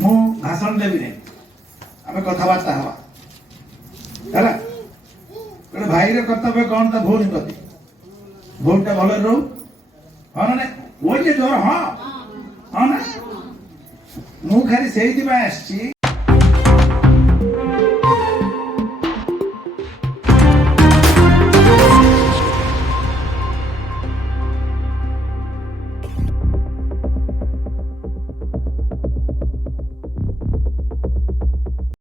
मु भाषण देवी नहीं आम कथबार्ता हवा है गोटे भाई कर्तव्य कौन था भौणी प्रति भौणीटा भल रो हाँ ना वो जोर हाँ हाँ ना मु खाली से आसची